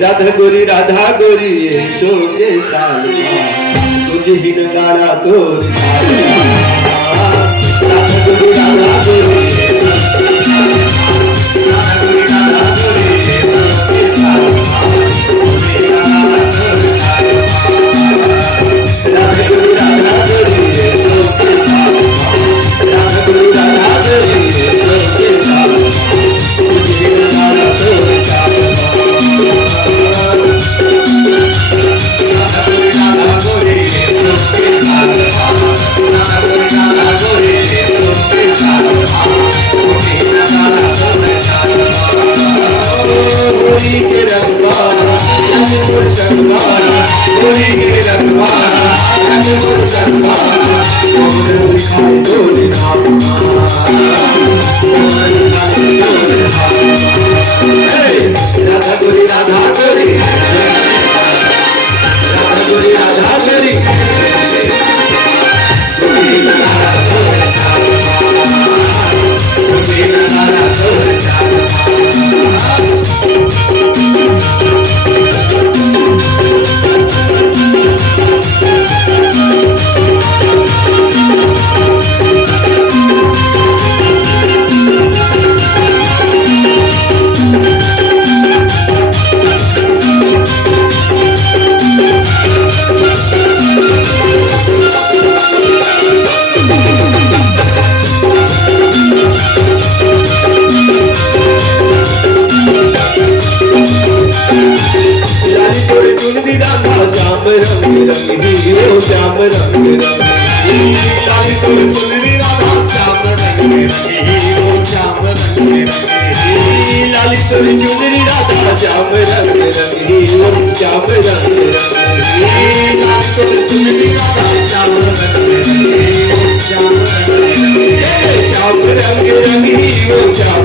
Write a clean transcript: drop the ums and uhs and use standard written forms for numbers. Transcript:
राधा गोरी यशो के सालमा तुझे ही नगारा तोर राधा गोरी श्याम रंग लाली तो चुनरी राधा श्याम रंग श्याम रंग लाली तो चुनरी राधा श्याम रंग श्याम रंग लाली तो चुनरी राधा श्याम रंग श्याम रंग श्याम रंग